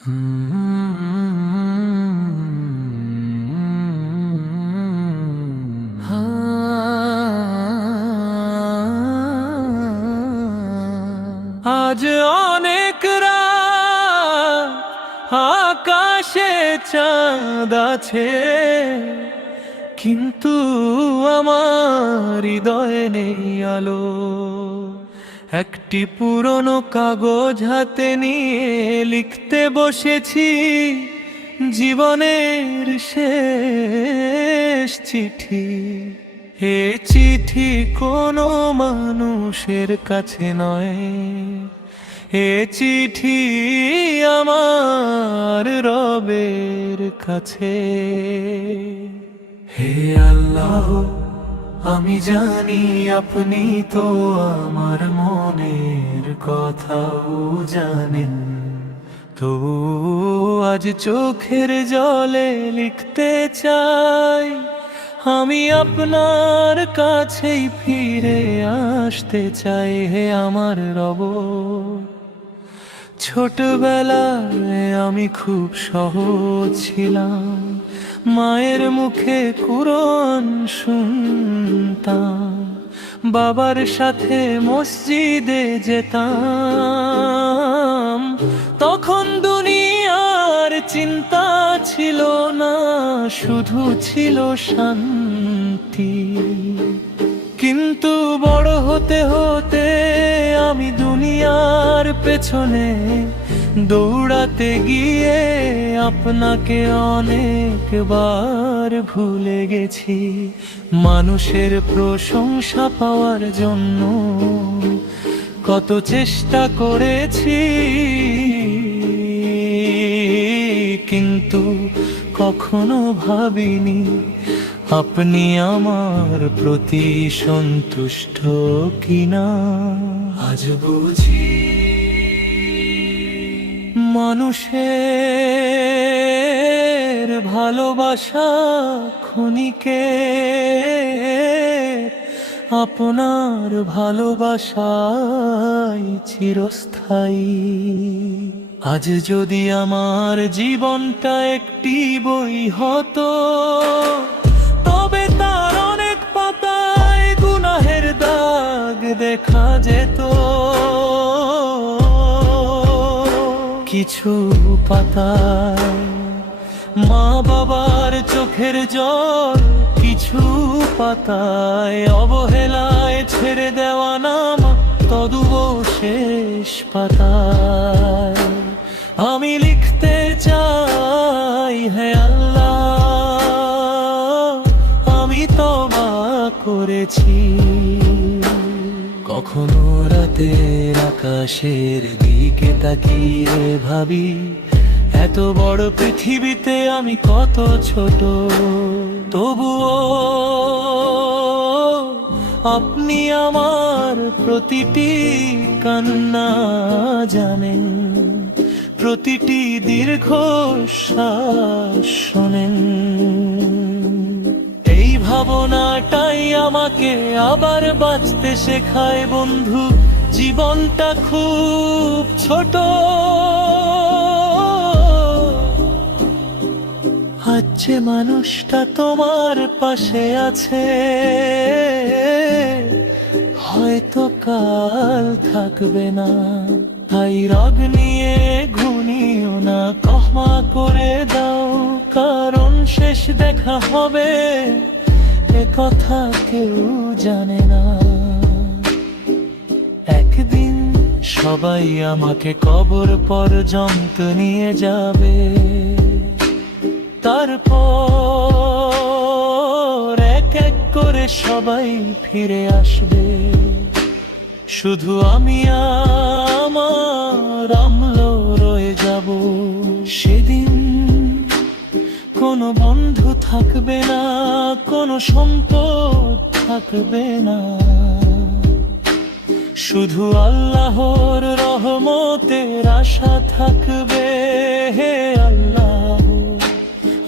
আজ অনেক রাত আকাশে চাঁদ আছে, কিন্তু আমার হৃদয়ে নেই আলো। একটি পুরনো কাগজ হাতে নিয়ে লিখতে বসেছি জীবনের শেষ চিঠি। এ চিঠি কোনো মানুষের কাছে নয়, এ চিঠি আমার রবের কাছে। হে আল্লাহ, আমি জানি আপনি তো আমার মনের কথাও জানেন, তবু আজ চোখের জলে লিখতে চাই, আমি আপনার কাছেই ফিরে আসতে চাই। হে আমার রব, ছোটবেলায় আমি খুব সহজ ছিলাম, মায়ের মুখে কুরআন শুনতাম, বাবার সাথে মসজিদে যেতাম। তখন দুনিয়ার চিন্তা ছিল না, শুধু ছিল শান্তি। কিন্তু বড় হতে হতে আমি দুনিয়ার পেছনে দৌড়াতে গিয়ে আপনাকে অনেকবার ভুলে গেছি। মানুষের প্রশংসা পাওয়ার জন্য কত চেষ্টা করেছি, কিন্তু কখনো ভাবিনি আপনি আমার প্রতি সন্তুষ্ট কিনা। আজ বুঝি মানুষের ভালোবাসা ক্ষণিকে, আপনার ভালোবাসাই চিরস্থায়ী। আজ যদি আমার জীবনটা একটি বই হতো, তবে তার অনেক পাতায় গুনাহের দাগ দেখা যেত। কিছু পাতায় মা বাবার চোখের জল, কিছু পাতায় অবহেলায় ছেড়ে দেওয়া নাম, তবুও শেষ পাতায় আমি লিখতে চাই, হে আল্লাহ, আমি তওবা করেছি। কখনো রাতের আকাশের দিকে তাকিয়ে ভাবি, এত বড় পৃথিবীতে আমি কত ছোট, তবুও আপনি আমার প্রতিটি কান্না জানেন, প্রতিটি দীর্ঘশ্বাস শোনেন। এই ভাবনাটাই আমাকে আবার বাঁচতে শেখায় বন্ধু, জীবনটা খুব ছোট। আজ যে মানুষটা তোমার পাশে আছে, হয়তো কাল থাকবে না, তাই রাগ নিয়ে ঘুমিও না, ক্ষমা করে দাও, কারণ শেষ দেখা হবে এ কথা কেউ জানে না। একদিন সবাই আমাকে কবর পর্যন্ত নিয়ে যাবে, তারপর এক এক করে সবাই ফিরে আসবে, শুধু আমি আমার আমলো রয়ে যাব। সেদিন কোনো বন্ধু থাকবে না, কোনো সম্পদ থাকবে না, শুধু আল্লাহর রহমতের আশা থাকবে। হে আল্লাহ,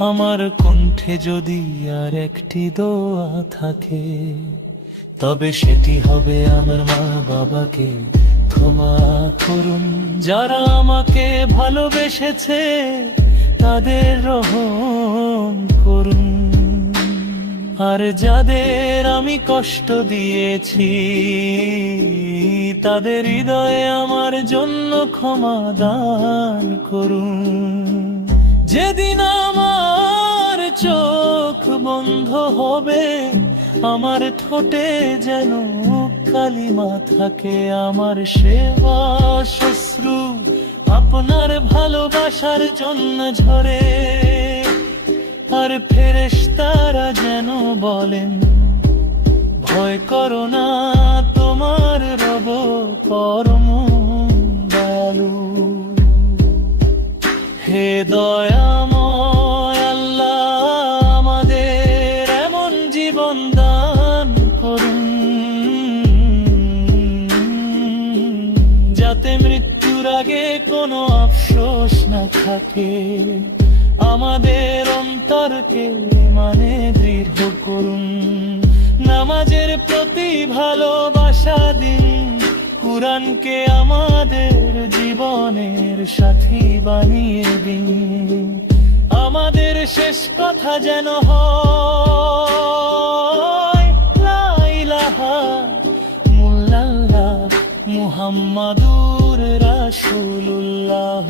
আমার কণ্ঠে যদি আর একটি দোয়া থাকে, তবে সেটি হবে আমার মা বাবাকে ক্ষমা করুন। যারা আমাকে ভালোবেসেছে তাদের রহম করুন, আর যাদের আমি কষ্ট দিয়েছি তাদের হৃদয়ে আমার জন্য ক্ষমা দান করুন। যেদিন আমার চোখ বন্ধ হবে, আমার ঠোঁটে যেন কালিমা থাকে, আমার সেবা শ্বশ্রু আপনার ভালোবাসার জন্য ঝরে, আর ফেরেশতারা যেন বলেন ভয় করো না, তোমার রব পরম দয়ালু। হে দয়াময় আল্লাহ, আমাদের এমন জীবন দান করুন যাতে মৃত্যুর আগে কোনো আফসোস না থাকে। আমাদের অন্তরকে মানে দৃঢ় করুন, নামাজের প্রতি ভালোবাসা দিন, কুরআনকে আমাদের জীবনের সাথী বানিয়ে দিন। আমাদের শেষ কথা যেন হয় লা ইলাহা ইল্লাল্লাহ মুহাম্মাদুর রাসূলুল্লাহ।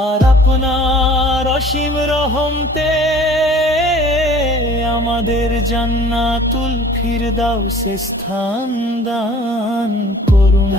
আর আপনার অসীম রহমতে আমাদের জান্নাতুল ফিরদাউসে স্থান দান করুন।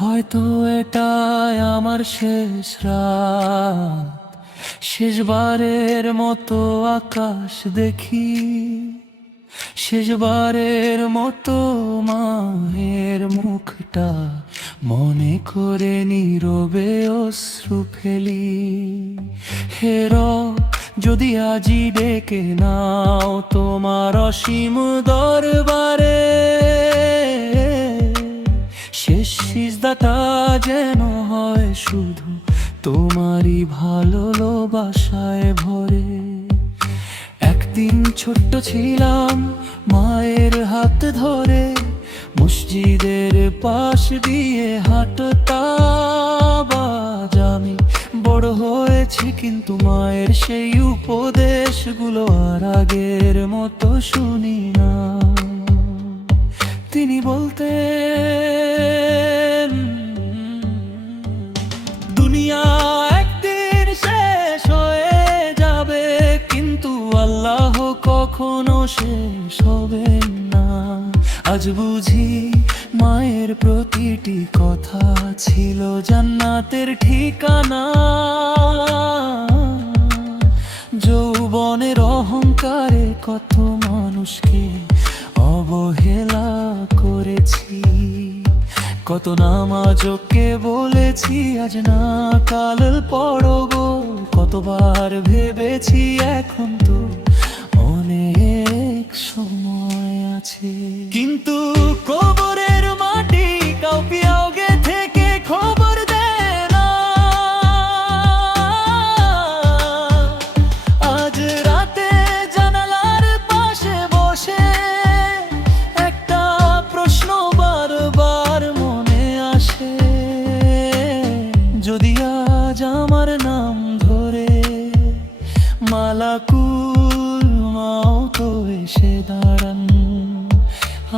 হয়তো এটাই আমার শেষ রাত, শেষবারের মতো আকাশ দেখি, শেষবারের মতো মায়ের মুখটা মনে করে নীরবে অশ্রু ফেলি। হে রব, যদি আজি ডেকে নাও তোমার অসীম দরবারে, শেষ সিজদাটা যেন হয় শুধু তোমারই ভালোবাসায় ভরে। একদিন ছোট্ট ছিলাম মায়ের হাত ধরে, মসজিদের পাশ দিয়ে হাঁটতাম। আজ আমি বড় হয়েছি কিন্তু মায়ের সেই উপদেশগুলো আর আগের মতো শুনি না। তিনি বলতেন দুনিয়া একদিন শেষ হয়ে যাবে, কিন্তু আল্লাহ কখনো শেষ হবেন না। আজ বুঝি মায়ের প্রতিটি কথা ছিল জান্নাতের ঠিকানা। যৌবনের অহংকারে কত মানুষকে অবহেলা করেছি, কত নামাজকে বলেছি আজ না কাল পড়বো, কতবার ভেবেছি এখন তো অনেক সময় আছে। কিন্তু কবরের মাটি কাউপিয়াও গে থেকে খবর দেয় না। আজ রাতে জানালার পাশে বসে একটা প্রশ্ন বারবার মনে আসে, যদি আজ আমার নাম ধরে মালাকুল মাউত এসে দাঁড়ান,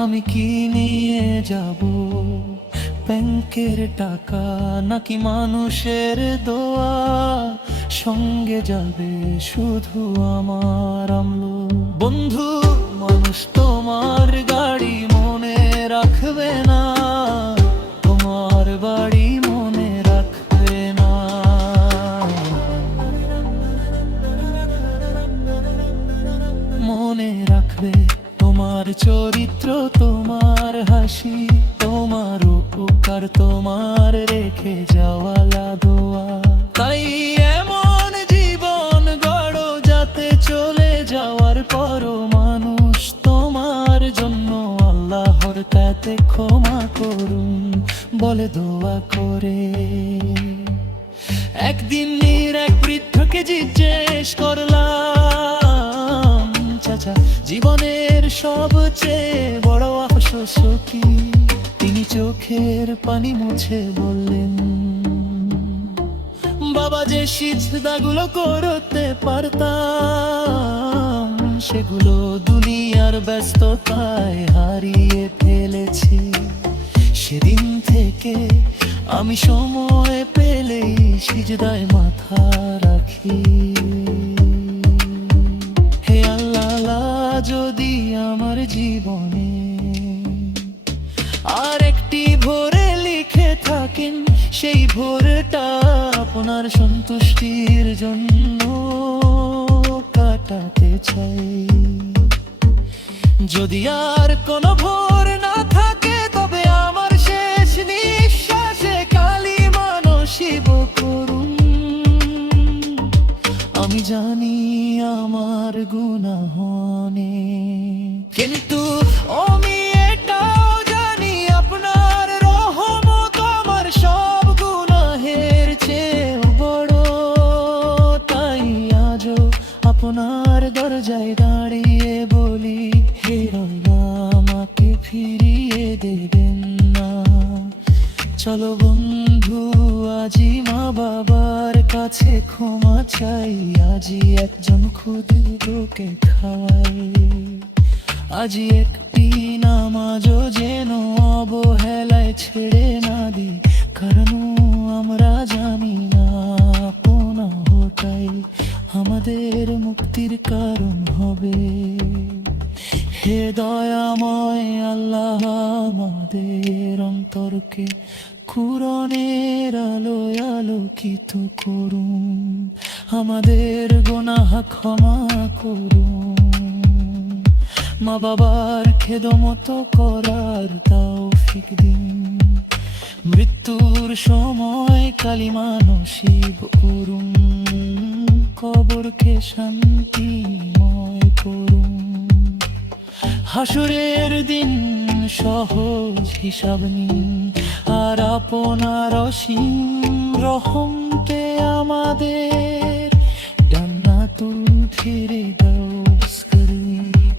আমি কি নিয়ে যাব? ব্যাংকের টাকা নাকি মানুষের দোয়া? সঙ্গে যাবে শুধু আমার আমল। বন্ধু, মানুষ তোমার গাড়ি মনে রাখবে না, তোমার বাড়ি মনে রাখবে না। মনে রাখবে তোমার চরিত্র, তোমার হাসি। একদিন এক বৃদ্ধকে জিজ্ঞেস করলাম, চাচা জীবনের সবচেয়ে বড় আফসোস কি? তিনি চোখের পানি মুছে বললেন, বাবা যে সিজদাগুলো করতে পারতাম সেগুলো দুনিয়ার ব্যস্ততায় হারিয়ে ফেলেছি। সেদিন থেকে আমি সময় পেলেই সিজদায় মাথা রাখি। হে আল্লাহ, যদি আমার জীবনে আর একটি ভোরে লিখে থাকেন, সেই ভোরটা আপনার সন্তুষ্টির জন্য কাটাতে চাই। যদি আর কোনো ভোর না থাকে, তবে আমার শেষ নিঃশ্বাসে কালিমা নসিব করুন। আমি জানি আমার গুনাহ অনেক, কিন্তু আমি এটাও জানি আপনার রহমত আমার সব গুনাহের চেয়ে বড়। তাই আজও আপনার দরজায় দাঁড়িয়ে বলি, হে আল্লাহ, আমাকে ফিরিয়ে দেবেন না। চলো বন্ধু, আজি মা বাবার কাছে ক্ষমা চাই, আজি একজন ক্ষুদ্রকে খাওয়াই, আজি একটি নামাজও যেন অবহেলায় ছেড়ে না দিই, কারণ আমরা জানি না আপনা হতাই আমাদের মুক্তির কারণ হবে। হে দয়াময় আল্লাহ, আমাদের অন্তরকে কুরআনের আলোয় আলোকিত করুন, আমাদের গুনাহ ক্ষমা করুন, মা বাবার খেদমত করার তৌফিক দিন, মৃত্যুর সময় কালিমা নসিব করুন, কবরকে শান্তিময় করুন। হাসরের দিন সহজ হিসাব নিন, আর আপনার অসীম রহম পেয়ে আমাদের জান্নাতুল ফিরদাউস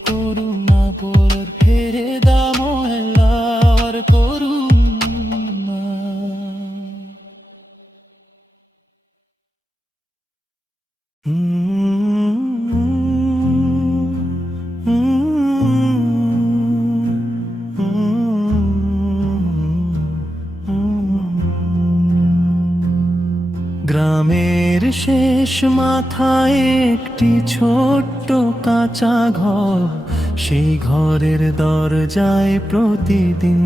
করুণা বর ফেরে দামোয়ার করুণা। গ্রামের শেষ মাথায় একটি ছোট্ট কাঁচা ঘর, সেই ঘরের দরজায় প্রতিদিন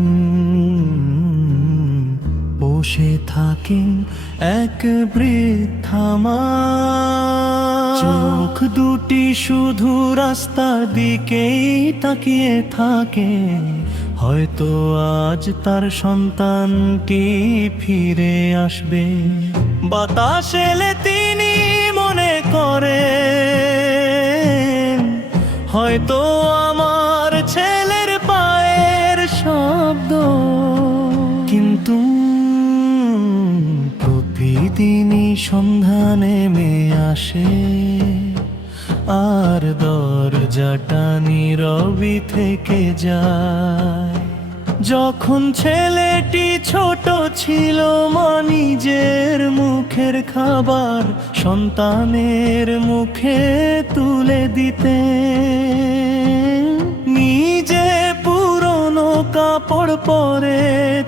বসে থাকেন এক বৃদ্ধা মা। চোখ দুটি শুধু রাস্তার দিকেই তাকিয়ে থাকে, হয়তো আজ তার সন্তানটি ফিরে আসবে। বাতাস এলে তিনি মনে করেন, হয়তো আমার ছেলের পায়ের শব্দ, কিন্তু প্রতিদিনই সন্ধ্যা নেমে আসে, আর দরজাটা নীরবই থেকে যায়। যখন ছেলেটি ছোট ছিল, মা নিজের মুখের খাবার সন্তানের মুখে তুলে দিতে, নিজে পুরনো কাপড় পরে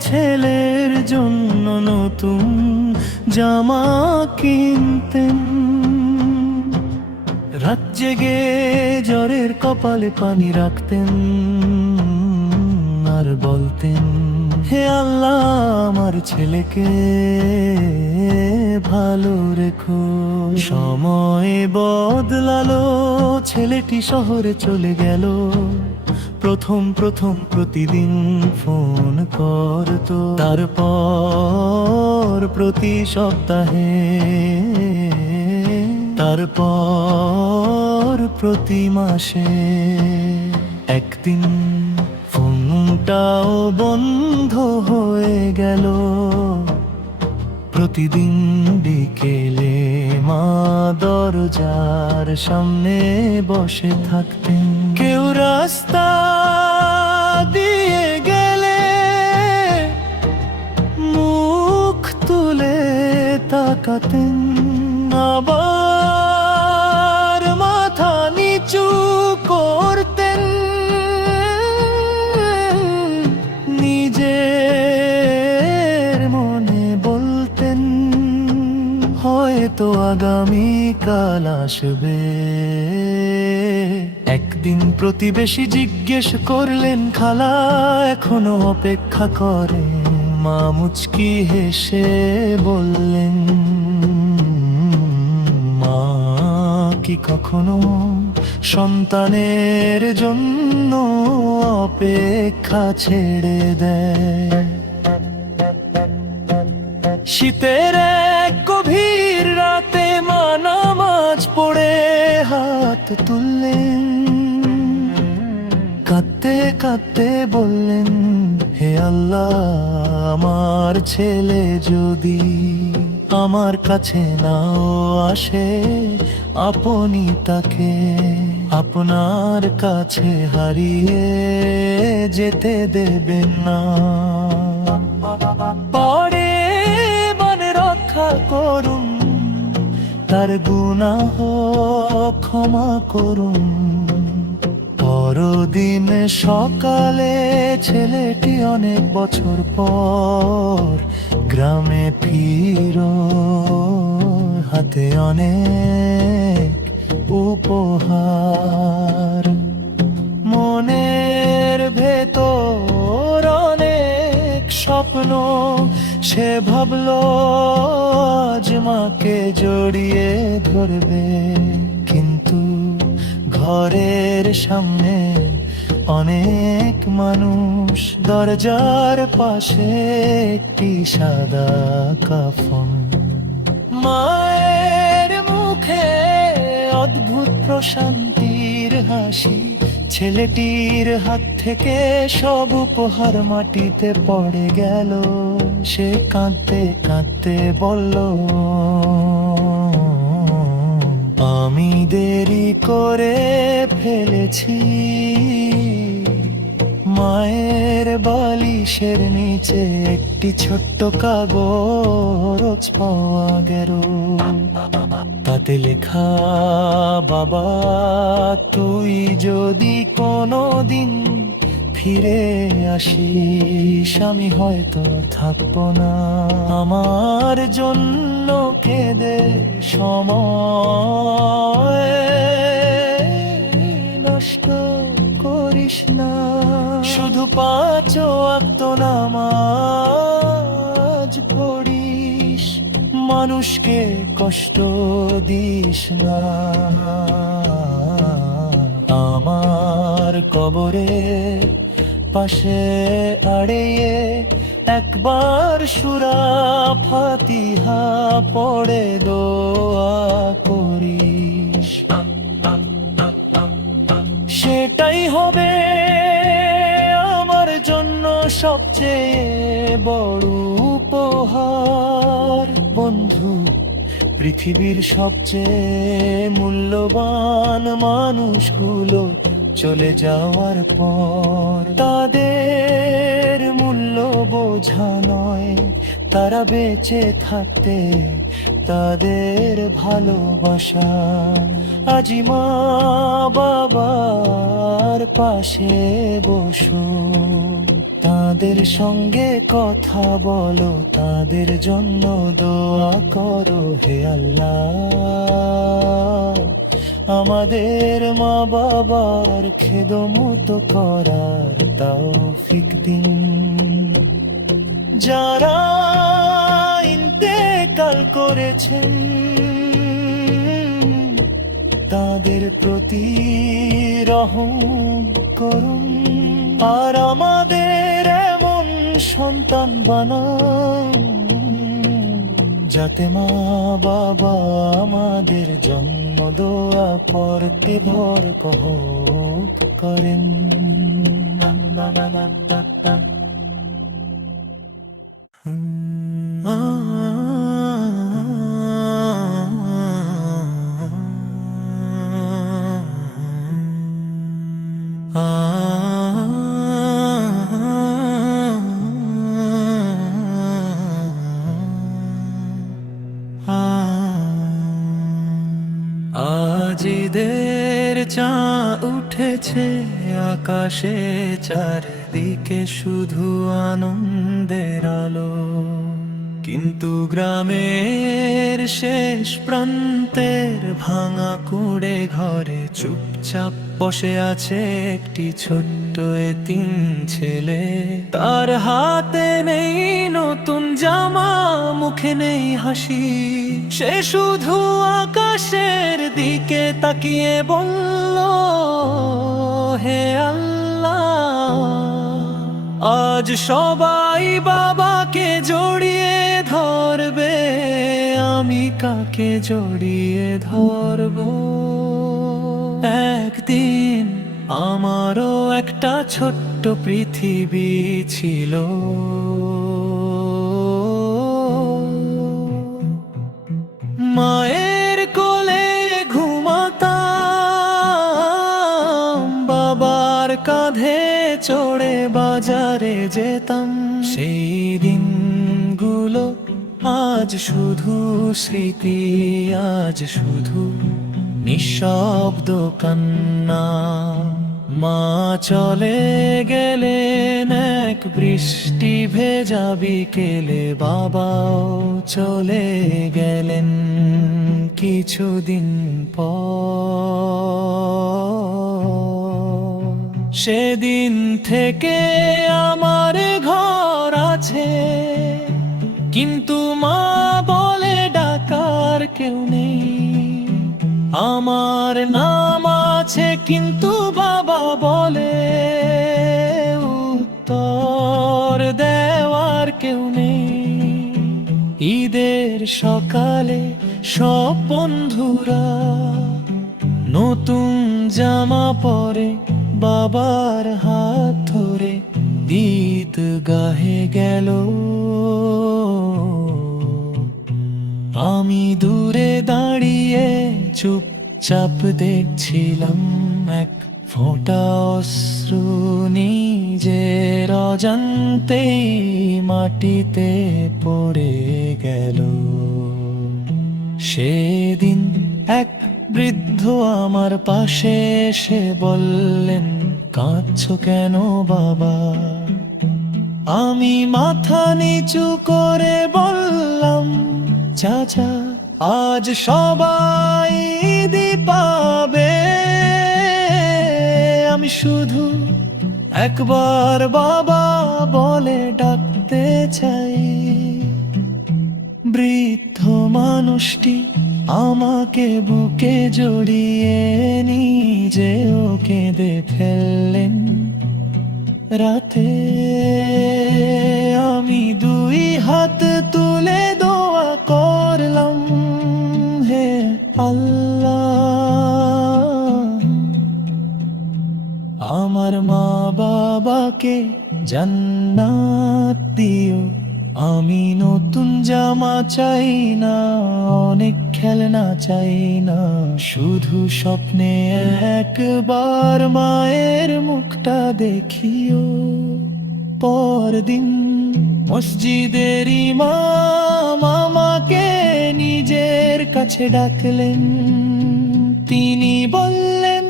ছেলের জন্য নতুন জামা কিনতেন। রাত জেগে জ্বরের কপালে পানি রাখতেন, আর বলতেন, হে আল্লাহ, আমার ছেলেকে ভালো রেখো। সময় বদলালো, ছেলেটি শহরে চলে গেল। প্রথম প্রতিদিন ফোন করতো, তারপর প্রতি সপ্তাহে, তারপর প্রতি মাসে। একদিন ফোনটাও বন্ধ হয়ে গেল। প্রতিদিন বিকেলে মা দরজার সামনে বসে থাকতেন। কেউ রাস্তা দিয়ে গেলে মুখ তুলে তাকাতেন, আবার মাথা নিচু করতেন। নিজের মনে বলতেন হয়তো আগামীকাল আসবে। একদিন প্রতিবেশী জিজ্ঞেস করলেন, খালা এখনো অপেক্ষা করে? মা মুচকি হেসে বললেন, মা কি কখনো সন্তানের জন্য অপেক্ষা ছেড়ে দেয়? শীতের এক গভীর রাতে মা নামাজ পড়ে হাত তুললেন, কাঁদতে কাঁদতে বললেন, হে আল্লাহ, আমার ছেলে যদি আমার কাছে নাও আসে, আপনি তাকে আপনার কাছে হারিয়ে যেতে দেবেন না। পরে মানে রক্ষা করুন, তার গুনাহ ক্ষমা করুন। পরদিন সকালে ছেলেটি অনেক বছর পর গ্রামে ফিরো, হাতে অনেক উপহার। মনের ভেতর অনেক স্বপ্ন, সে ভাবলো আজ মাকে জড়িয়ে ধরবে। কিন্তু ঘরের সামনে অনেক মানুষ, দরজার পাশে একটি সাদা কাফন। মায়ের মুখে অদ্ভুত প্রশান্তির হাসি, ছেলেটির হাত থেকে সব উপহার মাটিতে পড়ে গেল। সে কাঁদতে কাঁদতে বলল, আমি দেরি করে ফেলেছি। মায়ের বালিশের নিচে একটি ছোট্ট কাগজ পাওয়া গেল, তাতে লেখা, বাবা তুই যদি কোনোদিন ফিরে আসিস, আমি হয়তো থাকবো না। আমার জন্য কেঁদে সময় নষ্ট করিস না, শুধু 5 ওয়াক্ত নামাজ পড়িস, মানুষকে কষ্ট দিস না। আমার কবরের পাশে আড়িয়ে একবার সূরা ফাতিহা পড়ে দোয়া করিস, সেটাই হবে আমার জন্য সবচেয়ে বড় উপহার। বন্ধু, পৃথিবীর সবচেয়ে মূল্যবান মানুষগুলো চলে যাওয়ার পর তাদের মূল্য বোঝা নয়, তারা বেঁচে থাকতে তাদের ভালোবাসা। আজি মা বাবার পাশে বসো, তাদের সঙ্গে কথা বলো, তাদের জন্য দোয়া করো। হে আল্লাহ, আমাদের মা বাবার খেদমত করার তৌফিক দিন। যারা ইন্তেকাল করেছেন তাদের প্রতি রহম করুন, আর আমাদের এমন সন্তান বানান যাতে মা বাবা আমাদের জন্য দোয়া করতে বরকত করেন। মসজিদের চাঁ উঠেছে আকাশে, চারদিকে শুধু আনন্দের আলো। কিন্তু গ্রামের শেষ প্রান্তের ভাঙা কুঁড়ে ঘরে চুপচাপ বসে আছে একটি ছোট্ট এতিম ছেলে। তার হাতে নেই নতুন জামা, মুখে নেই হাসি, সে শুধু আকাশের দিকে তাকিয়ে বলল, হে আল্লাহ, আজ সবাই বাবাকে জড়িয়ে ধরবে, আমি কাকে জড়িয়ে ধরব? একদিন আমারও একটা ছোট্ট পৃথিবী ছিল, মায়ের কোলে ঘুমাতাম, বাবার কাঁধে চড়ে বাজারে যেতাম। সেই দিনগুলো আজ শুধু স্মৃতি, আজ শুধু নিঃশব্দ কান্না। মা চলে গেলেন এক বৃষ্টি ভেজা বিকেলে, বাবাও চলে গেলেন কিছুদিন পর। সেদিন থেকে আমার ঘর আছে, কিন্তু মা বলে ডাকার কেউ নেই। আমার নাম আছে, কিন্তু বাবা বলে উত্তর দেওয়ার কেউ নেই। ঈদের সকালে সব বন্ধুরা নতুন জামা পরে বাবার হাত ধরে ঈদগাহে গেল। আমি দূরে দাঁড়িয়ে চুপচাপ দেখছিলাম, এক ফোঁটা অশ্রু নিজের অজান্তেই মাটিতে পড়ে গেল। সেদিন এক বৃদ্ধ আমার পাশে এসে বললেন, কাঁদছো কেন বাবা? আমি মাথা নিচু করে বললাম, চাচা, আজ সবাই ঈদি পাবে, আমি শুধু একবার বাবা বলে ডাকতে চাই। বৃদ্ধ মানুষটি আমাকে বুকে জড়িয়ে নিজেও কেঁদে ফেললেন। রাতে আমি দুই হাত তুলে দোয়া করলাম, হে আল্লাহ, আমার মা বাবাকে জান্নাত দিও। আমি নতুন জামা চাই না, অনেক খেলনা চাই না, শুধু স্বপ্নে একবার মায়ের মুখটা দেখিও। পরদিন মসজিদের ইমাম আমাকে নিজের কাছে ডাকলেন। তিনি বললেন,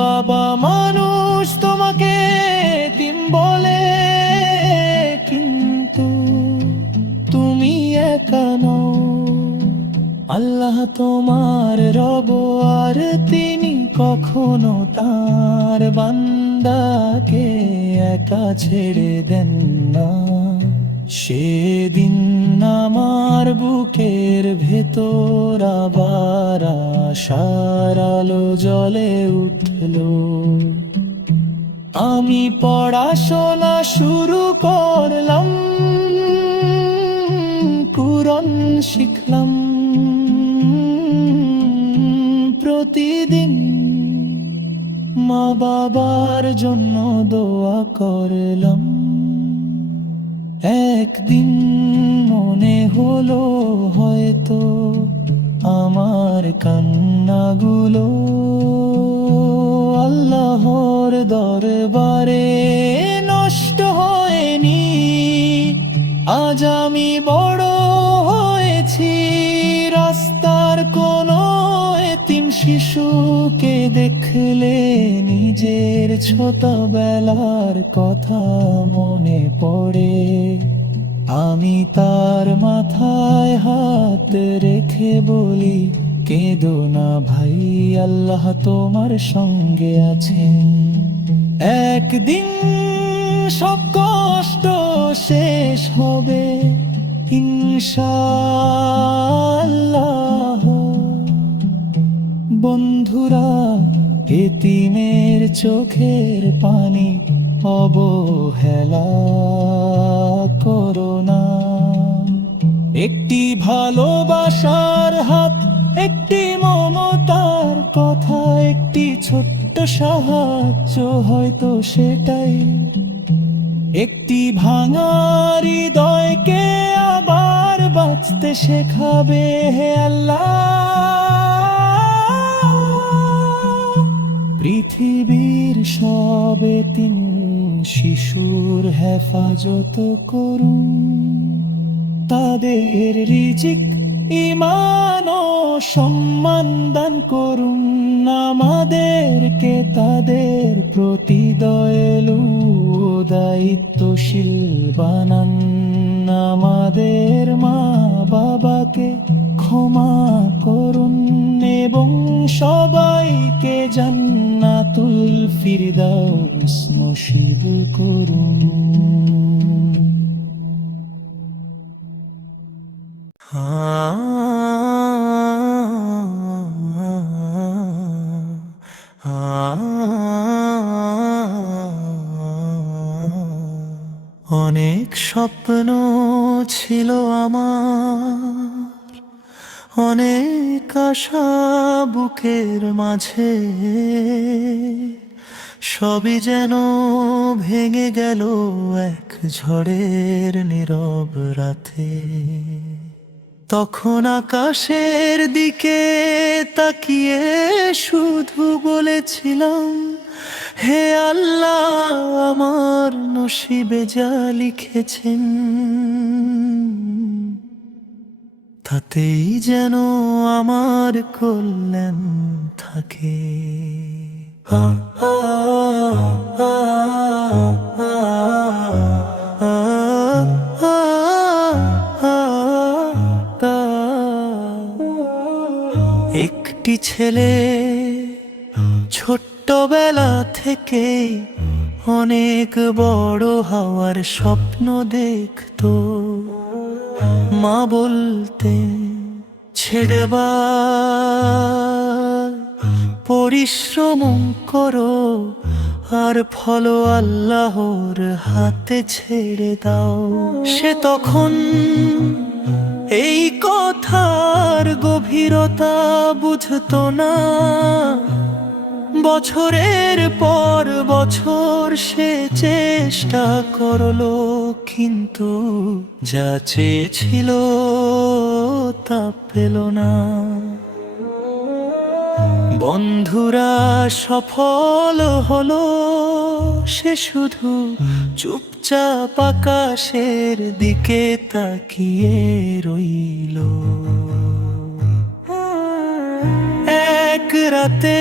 বাবা মানুষ তোমাকে এতিম বলে, কিন্তু তুমি একা নও। আল্লাহ তোমার রব, আর তিনি কখনো তার বান্দাকে একা ছেড়ে দেন না। সেদিন আমার বুকের ভেতর আবার আশার আলো জ্বলে উঠল। আমি পড়াশোনা শুরু করলাম, কুরআন শিখলাম প্রতিদিন। মা বাবার জন্য দোয়া করলাম। একদিন মনে হলো হয়তো আমার কান্নাগুলো আল্লাহর দরবারে নষ্ট হয়নি। আজ আমি বড় হয়েছি, রাস্তার কোনো এতিম শিশুকে দেখলে নিজের ছোটবেলার কথা মনে পড়ে। আমি তার মাথায় হাত রেখে বলি, কেঁদো না ভাই, আল্লাহ তোমার সঙ্গে আছেন। একদিন সব কষ্ট শেষ হবে ইনশাআল্লাহ। বন্ধুরা, এতিমের চোখের পানি অবহেলা করো না। একটি ভালোবাসার হাত, একটি মমতার কথা, একটি ছোট্ট সাহায্য, হয়তো সেটাই একটি ভাঙা হৃদয়কে আবার বাঁচতে শেখাবে। হে আল্লাহ, পৃথিবীর সব এতিম শিশুর হেফাজত করুন। তাদের রিজিক, ঈমান ও সম্মান দান করুন। আমাদেরকে তাদের প্রতি দয়ালু ও দায়িত্বশীল বানান। আমাদের মা বাবাকে ক্ষমা করুন এবং সবাইকে জান্নাতুল ফিরদাউস নসিব করুন। অনেক স্বপ্ন ছিল আমার, অনেক আশা বুকের মাঝে, সবই যেন ভেঙে গেল এক ঝড়ের নীরব রাতে। তখন আকাশের দিকে তাকিয়ে শুধু বলেছিলাম, হে আল্লাহ, আমার নসিবে যা লিখেছেন তাতেই যেন আমার কল্যাণ থাকে। একটি ছেলে ছোট্টবেলা থেকে অনেক বড় হওয়ার স্বপ্ন দেখতো। মা বলতেন, ছেড়েবার পরিশ্রম করো আর ফল আল্লাহর হাতে ছেড়ে দাও। সে তখন এই কথার গভীরতা বুঝতো না। বছরের পর বছর সে চেষ্টা করলো, কিন্তু যা চেয়েছিল তা পেল না। বন্ধুরা সফল হলো, সে শুধু চুপচাপ আকাশের দিকে তাকিয়ে রইল। এক রাতে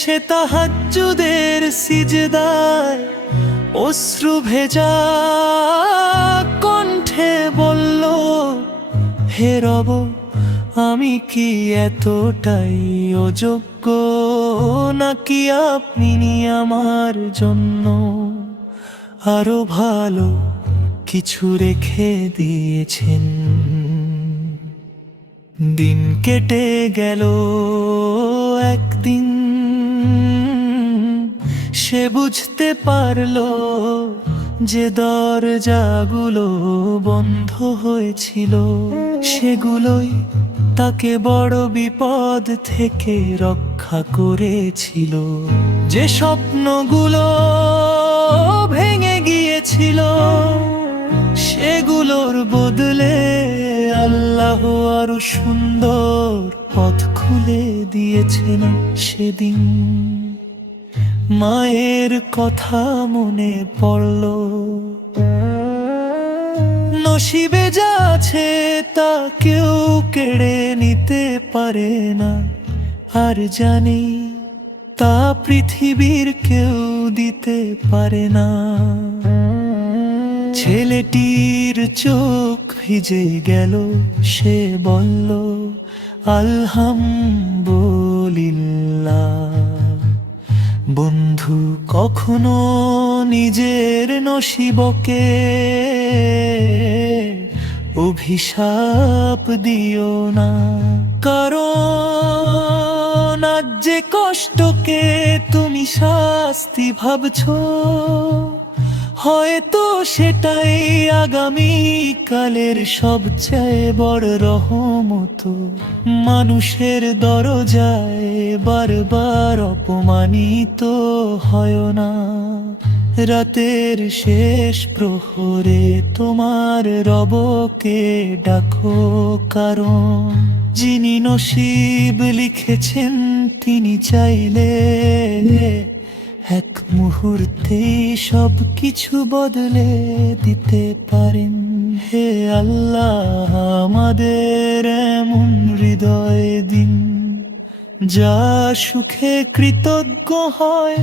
সে তাহাজ্জুদের সিজদায় অশ্রু ভেজা কণ্ঠে বলল, হে রব, আমি কি এতটাই অযোগ্য, নাকি আপনি আমার জন্য আরো ভালো কিছু রেখে দিয়েছেন? দিন কেটে গেল, একদিন সে বুঝতে পারলো যে দরজাগুলো বন্ধ হয়েছিল সেগুলোই তাকে বড় বিপদ থেকে রক্ষা করেছিল। যে স্বপ্নগুলো ভেঙে গিয়েছিল সেগুলোর বদলে আল্লাহ আরো সুন্দর পথ খুলে দিয়েছেন সেদিন। মায়ের কথা মনে পড়ল, নসিবে যা আছে তা কেউ কেড়ে নিতে পারে না। আর জানি তা পৃথিবীর কেউ দিতে পারে না। ছেলেটির চোখ ভিজে গেল, সে বলল আলহামদুলিল্লাহ। বন্ধু, কখনো নিজের নসিবকে অভিশাপ দিও না, কারণ আজ যে কষ্টকে তুমি শাস্তি ভাবছো, হয়তো সেটাই আগামী কালের সবচেয়ে বড় রহমত। মানুষের দরজায় বারবার অপমানিত হয় না। রাতের শেষ প্রহরে তোমার রবকে ডাকো, কারণ যিনি নসিব লিখেছেন তিনি চাইলে এক মুহূর্তে সব কিছু বদলে দিতে পারেন। হে আল্লাহ, আমাদের এমন হৃদয় দিন যা সুখে কৃতজ্ঞ হয়,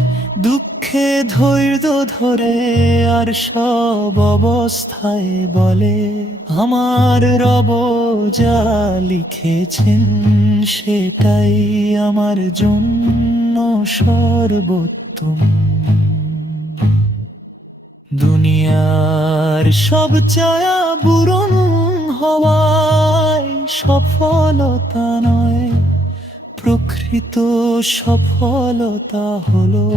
দুঃখে ধৈর্য ধরে, আর সব অবস্থায় বলে আমার রব যা লিখেছেন সেটাই আমার জন্য সর্বোত্তম। দুনিয়ার সব চায়া পূরণ হওয়ায় সফলতা নয়, প্রকৃত সফলতা হলো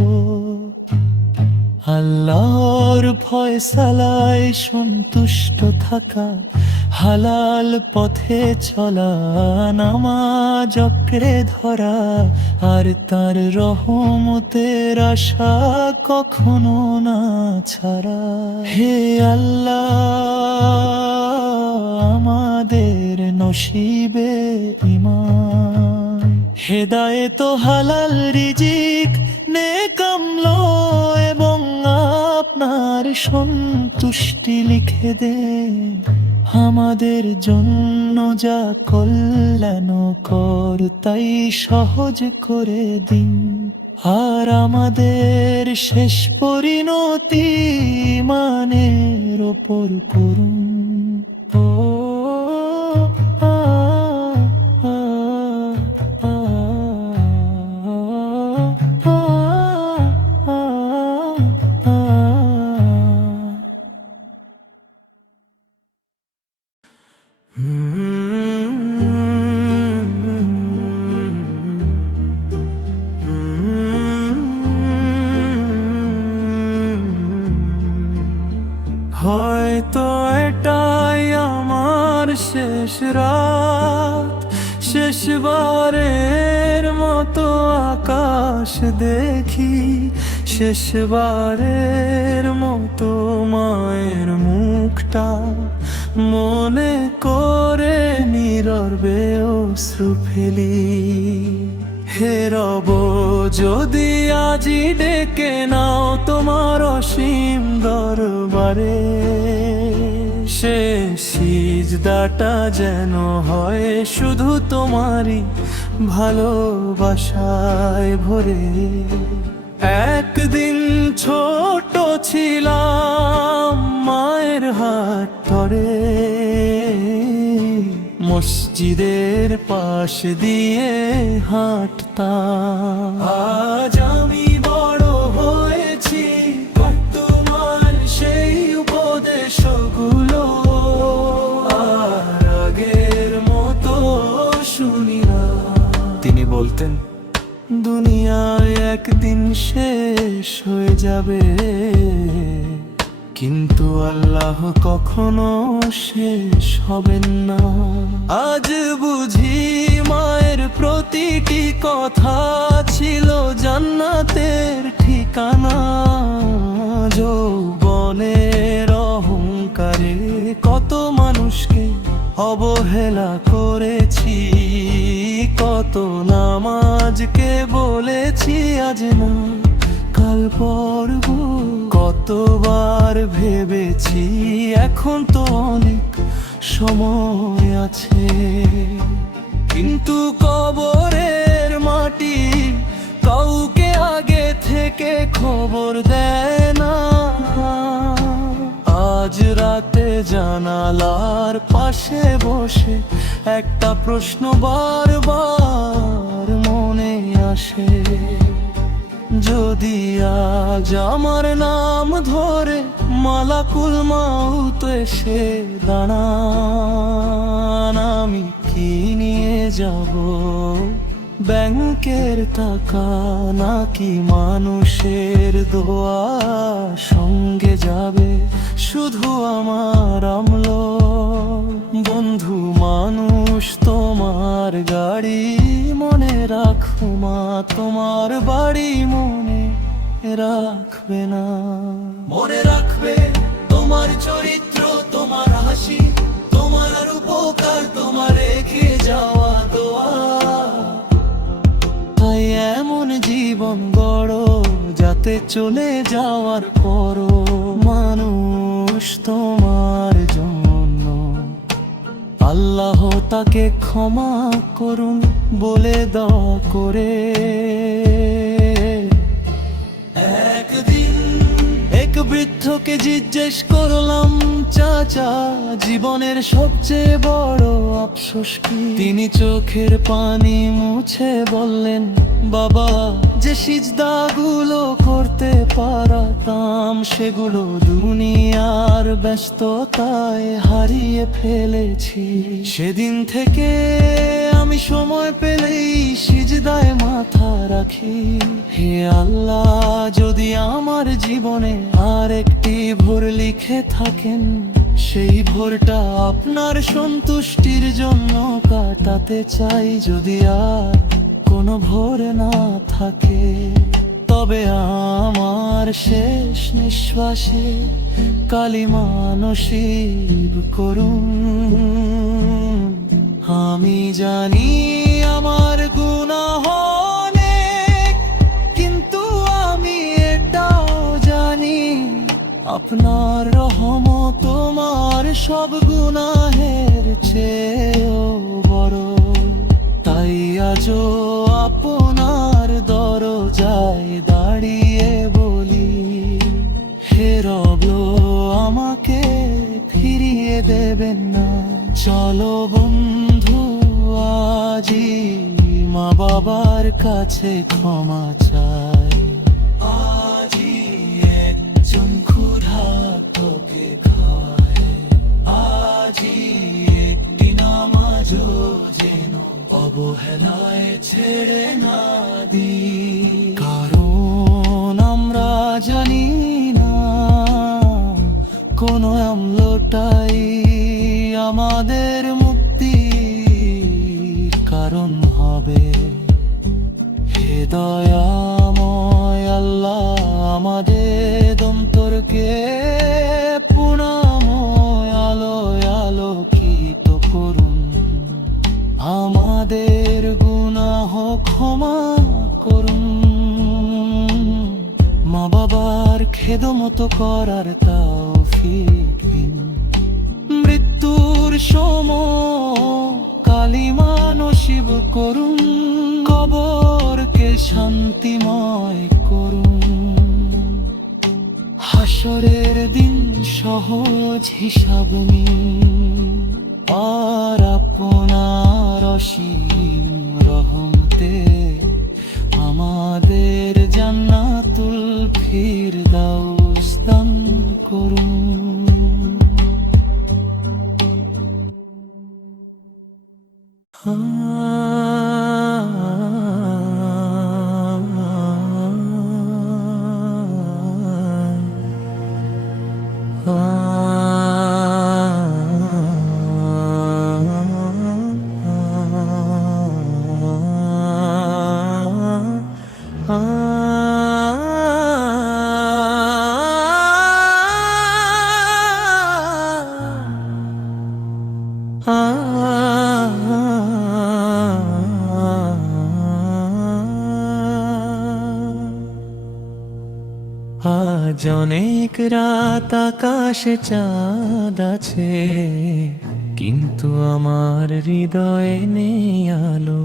আল্লাহর ফয়সালায় সন্তুষ্ট থাকা, হালাল পথে চলা, নামাজ আঁকড়ে ধরা, আর তার রহমতের আশা কখনো না ছাড়া। হে আল্লাহ, আমাদের নসিবে ঈমান, হেদায়েত, হালাল রিজিক, নেক আমল এবং আপনার সন্তুষ্টি লিখে দে আমাদের জন্য, যা কল্যাণকর তাই সহজ করে দিন। আর আমাদের শেষ পরিণতি ঈমানের ওপর করুন। ও হয়তো এটাই আমার শেষ রাত, শেষবারের মতো আকাশ দেখি, শেষবারের মতো মায়ের মুখটা মনে করে নীরবে অশ্রু ফেলি। হে রব, যদি আজি ডেকে নাও তোমার অসীম দরবারে, সে সিজদাটা যেন হয় শুধু তোমারই ভালোবাসায় ভরে। একদিন ছোট ছিলাম মায়ের হাত ধরে, মসজিদের পাশ দিয়ে হাঁটতাম। আজ আমি বড় হয়েছি, বর্তমান সেই উপদেশগুলো আর আগের মতো শুনি না। তিনি বলতেন, দুনিয়ায় একদিন শেষ হয়ে যাবে, কিন্তু আল্লাহ কখনো শেষ হবেন না। আজ বুঝি মায়ের প্রতিটি কথা ছিল জান্নাতের ঠিকানা। যৌবনের অহংকারে কত মানুষকে অবহেলা করেছি, কত নামাজকে বলেছি আজ না কাল পড়ব, কতবার ভেবেছি এখন তো অনেক সময় আছে, কিন্তু কবরের মাঠ জানালার পাশে বসে একটা প্রশ্ন বারবার মনে আসে, যদি আজ আমার নাম ধরে মালাকুল মাউত এসে দাঁড়ান, আমি কি নিয়ে যাব? ব্যাংকের টাকা নাকি মানুষের দোয়া সঙ্গে যাবে শুধু আমার আমলো? বন্ধু মানুষ তোমার গাড়ি মনে রাখো, মা তোমার বাড়ি মনে রাখবে না। মনে রাখবে তোমার চরিত্র, তোমার হাসি, তোমার উপকার, তোমার রেখে যাওয়া দোয়া। তাই এমন জীবন গড়ো যাতে চলে যাওয়ার পরও মানুষ তোমার জন্য আল্লাহ তাকে ক্ষমা করুন বলে দোয়া করে। একদিন এক বৃদ্ধকে জিজ্ঞেস করলাম, চাচা জীবনের সবচেয়ে বড় আফসোস কি? তিনি চোখের পানি মুছে বললেন, বাবা যে সিজদাগুলো করতে পারতাম সেগুলো দুনিয়ার ব্যস্ততায় হারিয়ে ফেলেছি। সেদিন থেকে আমি সময় পেলেই সিজদায় মাথা রাখি, হে আল্লাহ যদি আমার জীবনে আর একটি ভোর লিখে থাকেন, সেই ভোরটা আপনার সন্তুষ্টির জন্য কাটাতে চাই। যদি আর কোনো ভোর না থাকে তবে আমার শেষ নিঃশ্বাসে কালিমা নসিব করুন। আমি জানি আমার গুনাহ অনেক, কিন্তু আমি এটাও জানি আপনার রহমত তোমার সব গুনাহের চেয়েও বড়। তাই আজও আপনার দরজায় দাঁড়িয়ে বলি, হে রব আমাকে ফিরিয়ে দেবেন না। চলো বন্ধু আজি মা বাবার কাছে ক্ষমা চাই, আজি একজন ক্ষুধার্তকে খায়, আজি একটি নামাজও যেন অবহেলায় ছেড়ে না দিই। কারণ আমরা জানি না কোন আমলটাই আমাদের মুক্তির কারণ হবে। হে দয়াময় আল্লাহ আমাদের অন্তরকে পুনাময় আলোয় আলোকিত করুন, আমাদের গুনাহ ক্ষমা করুন। মা বাবার খেদমত করার তৌফিক দিন। মৃত্যুর সময় কালিমা নসিব করুন, কবরকে শান্তিময় করুন। হাসরের দিন সহজ হিসাব নিন, আর আপনার অসীম রহমতে আমাদের জান্নাতুল ফিরদাউস দান করুন। আজ অনেক রাত আকাশে চাঁদ আছে, কিন্তু আমার হৃদয়ে নেই আলো।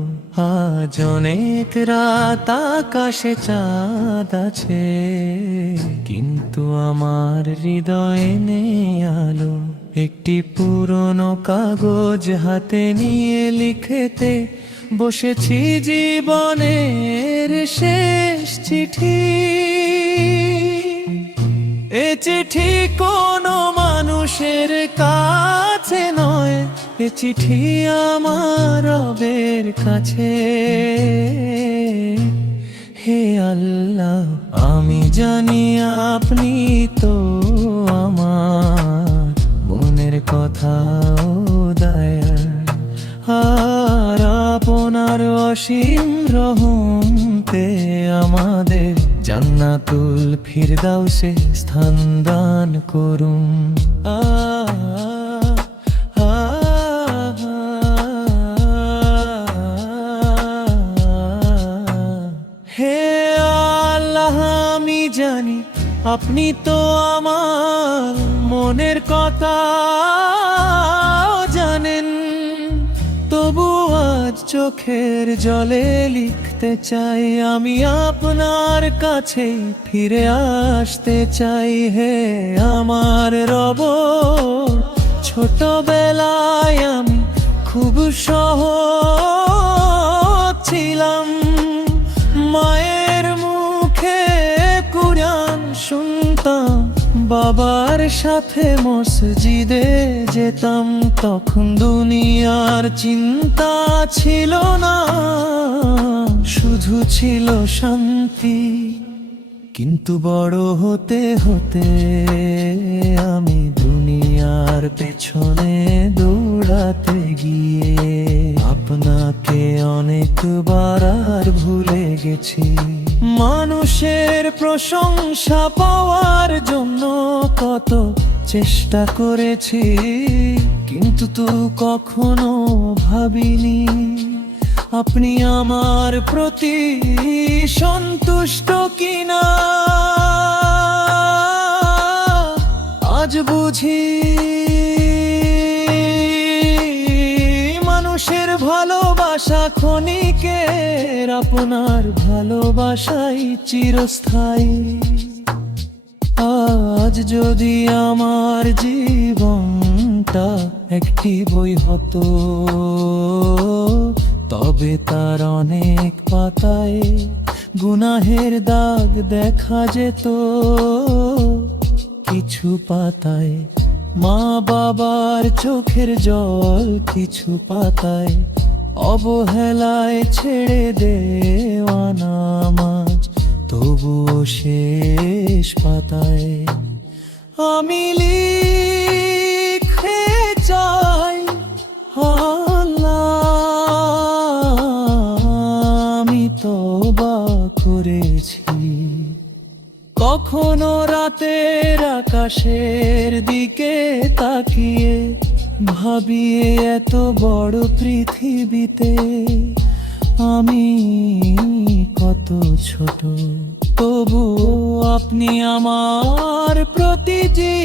আজ অনেক রাত আকাশে চাঁদ আছে, কিন্তু আমার হৃদয়ে নেই আলো। একটি পুরনো কাগজ হাতে নিয়ে লিখতে বসেছি জীবনের শেষ চিঠি। এ চিঠি কোনো মানুষের কাছে নয়, এ চিঠি আমার রবের কাছে। হে আল্লাহ, আমি জানি আপনি তো আমার মনের কথা দয়ার, আর আপনার অসীম রহমতে আমাদের জান্নাতুল ফিরদাউসে স্থান দান করুন। হে আল্লাহ, আমি জানি আপনি তো আমার মনের কথা জানেন, তবু আজ চোখের জলে লিখতে চাই, আমি আপনার কাছে ফিরে আসতে চাই। হে আমার রব, ছোটবেলায় আমি খুব সহজ ছিলাম, মায়ের মুখে কুরআন শুনতাম, বাবার সাথে মসজিদে যেতাম। তখন দুনিয়ার চিন্তা ছিল না, শুধু ছিল শান্তি। কিন্তু বড় হতে হতে আমি দুনিয়ার পেছনে দৌড়াতে গিয়ে আপনাকে অনেকবার আর ভুলে গেছি। মানুষের প্রশংসা পাওয়ার জন্য কত চেষ্টা করেছি, কিন্তু তো কখনো ভাবিনি আপনি আমার প্রতি সন্তুষ্ট কিনা। আজ বুঝি মানুষের ভালোবাসা ক্ষণিকের, আপনার ভালোবাসাই চিরস্থায়ী। আজ যদি আমার জীবনটা একটি বই হতো, তবে তার অনেক পাতায় গুনাহের দাগ দেখা যেত। কিছু পাতায় মা বাবার চোখের জল, কিছু পাতায় অবহেলায় ছেড়ে দেওয়া নামাজ, তবুও শেষ পাতায় আমি লিখে চাই, আল্লাহ আমি তওবা করেছি। কখনো রাতের আকাশের দিকে তাকিয়ে ভাবি এত বড় পৃথিবীতে আমি কত ছোট, তবু আপনি আমার প্রতি যে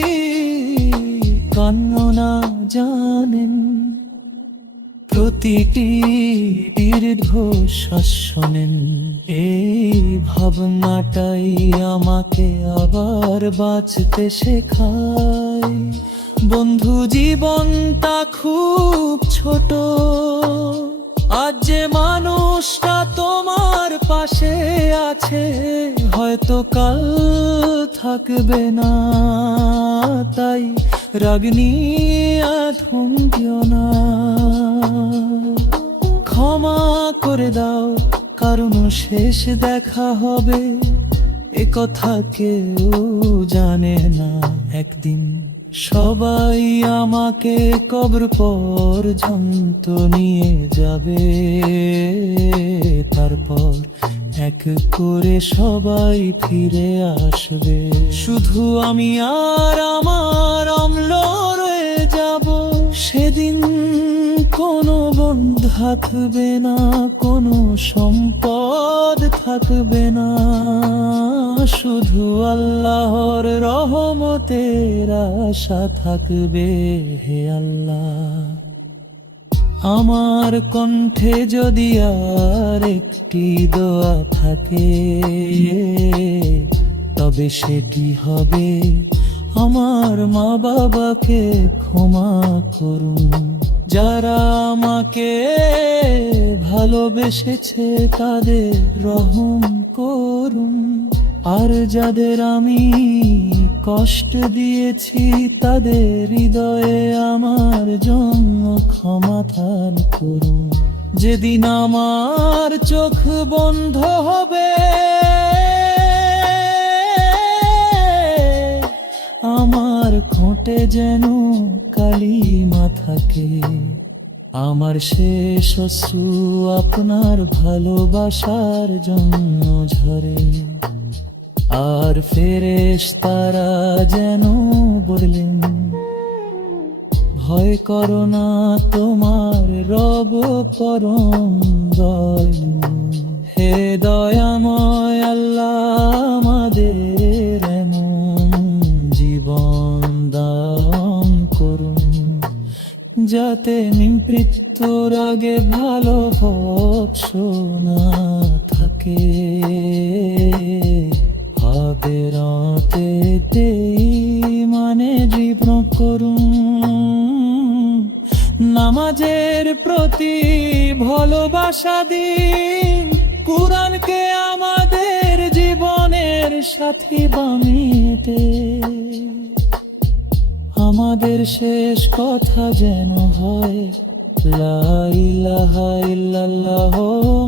কান্না জানেন। প্রতিটি দীর্ঘশ্বাস শোনেন, এই ভাবনাটাই আমাকে আবার বাঁচতে শেখায়। বন্ধু, জীবনটা খুব ছোট, আজ যে মানুষটা তোমার পাশে আছে হয়তো কাল থাকবে না, তাই রাগ নিয়ে থমকিও না। ক্ষমা করে দাও, কারণ শেষ দেখা হবে এ কথা কেউ জানে না। একদিন সবাই আমাকে কবর পর্যন্ত নিয়ে যাবে, তারপর এক করে সবাই ফিরে আসবে, শুধু আমি আর আমার আমল রয়ে যাব। সেদিন কোনো বন্ধু থাকবে না, কোনো সম্পদ থাকবে না, শুধু আল্লাহর রহমতের আশা থাকবে। হে আল্লাহ, আমার কণ্ঠে যদি আর একটি দোয়া থাকে, তবে সেটি হবে আমার মা বাবাকে ক্ষমা করুন, যারা আমাকে ভালোবেসেছে তাদের রহম করুন, আর যাদের আমি কষ্ট দিয়েছি তাদের হৃদয়ে আমার জন্য ক্ষমা দান করুন। যেদিন আমার চোখ বন্ধ হবে, আমার ঠোঁটে যেন কালিমা থাকে, আমার শেষ অশ্রু আপনার ভালোবাসার জন্য ঝরে। আর ফেরেশতারা যেন বললেন, ভয় করো না, তোমার রব পরম দয়ালু। হে দয়াময় আল্লাহ, আমাদের এমন জীবন দান করুন যাতে মৃত্যুর আগে ভালো না থাকে। হাতের রাতে মানে জীবন করুন, নামাজের প্রতি ভালোবাসা দিন, কুরআনকে আমাদের জীবনের সাথী বানিয়ে। আমাদের শেষ কথা যেন হয় লা ইলাহা ইল্লাল্লাহ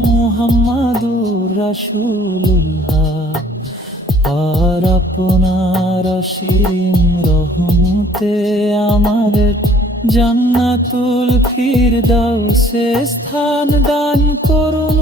মুহাম্মাদুর রাসূলুল্লাহ। আর আপনার অসীম রহমতে আমাদের জান্নাতুল ফিরদাউসে স্থান দান করুন।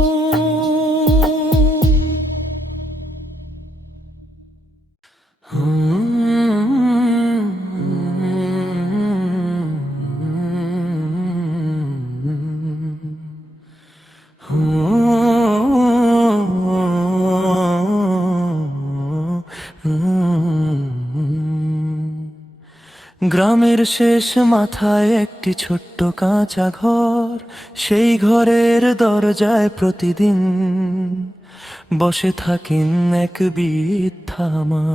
গ্রামের শেষ মাথায় একটি ছোট্ট কাঁচা ঘর, সেই ঘরের দরজায় প্রতিদিন বসে থাকেন এক বৃদ্ধা মা।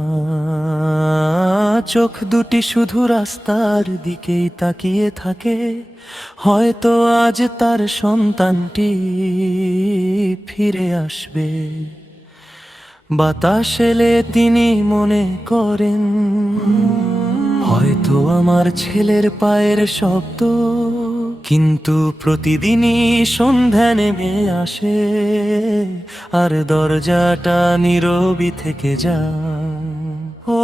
চোখ দুটি শুধু রাস্তার দিকেই তাকিয়ে থাকে, হয়তো আজ তার সন্তানটি ফিরে আসবে। বাতাস এলে তিনি মনে করেন, হয়তো আমার ছেলের পায়ের শব্দ। কিন্তু প্রতিদিনই সন্ধ্যা নেমে আসে, আর দরজাটা নীরবই থেকে যায়। ও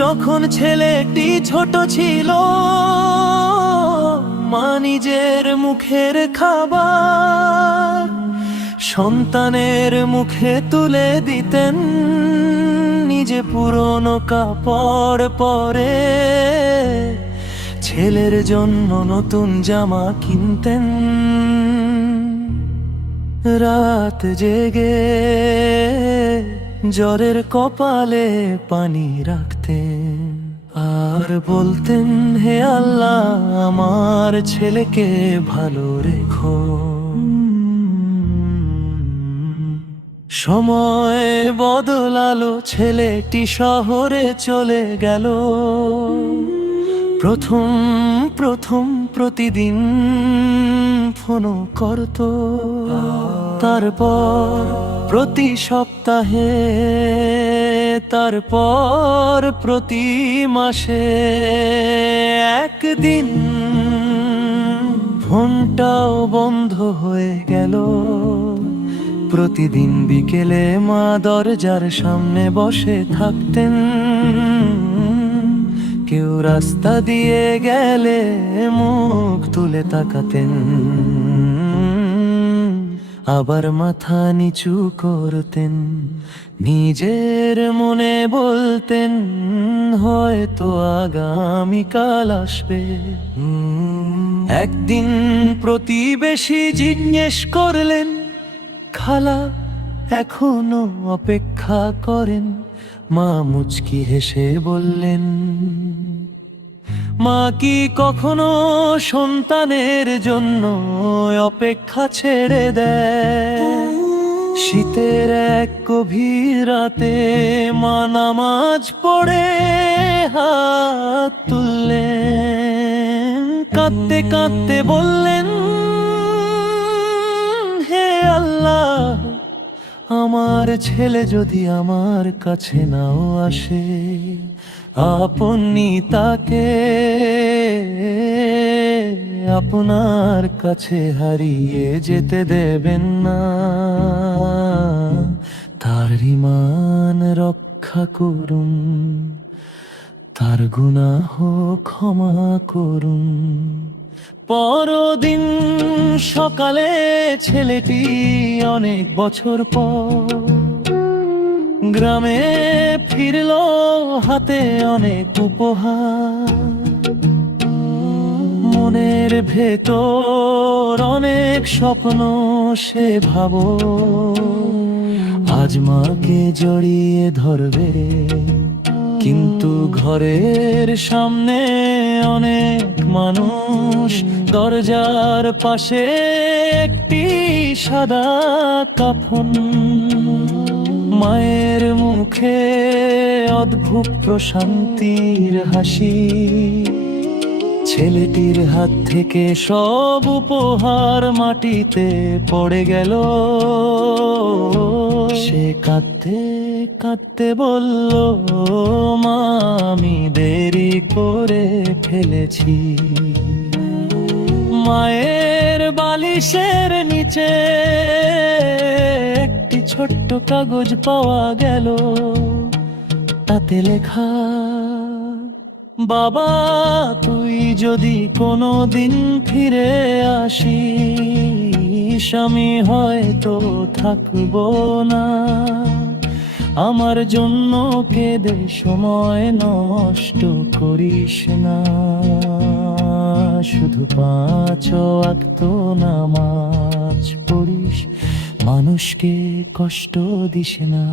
যখন ছেলেটি ছোট ছিল, মা নিজের মুখের খাবার সন্তানের মুখে তুলে দিতেন, নিজে পুরনো কাপড় পরে ছেলের জন্য নতুন জামা কিনতেন। রাত জেগে জ্বরের কপালে পানি রাখতেন, আর বলতেন, হে আল্লাহ আমার ছেলেকে ভালো রেখো। সময় বদলালো, ছেলেটি শহরে চলে গেল। প্রথম প্রতিদিন ফোন করত, তারপর প্রতি সপ্তাহে, তারপর প্রতি মাসে। একদিন ফোনটাও বন্ধ হয়ে গেল। প্রতিদিন বিকেলে মা দরজার সামনে বসে থাকতেন, কেউ রাস্তা দিয়ে গেলে মুখ তুলে তাকাতেন, আবার মাথা নিচু করতেন। নিজের মনে বলতেন, হয়তো আগামীকাল আসবে। একদিন প্রতিবেশী জিজ্ঞেস করলেন, খালা এখনো অপেক্ষা করেন? মা মুচকি হেসে বললেন, মা কি কখনো সন্তানের জন্য অপেক্ষা ছেড়ে দেয়? শীতের এক গভীর রাতে মা নামাজ পড়ে হাত তুললেন, কাঁদতে কাঁদতে বললেন, হে আল্লাহ, আমার ছেলে যদি আমার কাছে নাও আসে, আপনি তাকে আপনার কাছে হারিয়ে যেতে দেবেন না। তার ঈমান রক্ষা করুন, তার গুনাহ ক্ষমা করুন। পরদিন সকালে ছেলেটি অনেক বছর পর গ্রামে ফিরল, হাতে অনেক উপহার। মনের ভেতর অনেক স্বপ্ন সে ভাবো, আজ মাকে জড়িয়ে ধরবে। কিন্তু ঘরের সামনে অনেক মানুষ, দরজার পাশে একটি সাদা কাফন। মায়ের মুখে অদ্ভুত প্রশান্তির হাসি, ছেলেটির হাত থেকে সব উপহার মাটিতে পড়ে গেল। সে কাঁদতে কাঁদতে বলল, মা, আমি দেরি করে ফেলেছি। মায়ের বালিশের নিচে একটি ছোট্ট কাগজ পাওয়া গেল, তাতে লেখা, বাবা, তুই যদি কোনোদিন ফিরে আসিস, আমি হয়তো থাকবো না। আমার জন্য কেঁদে সময় নষ্ট করিস না। শুধু 5 ওয়াক্ত নামাজ পড়িস, মানুষকে কষ্ট দিস না।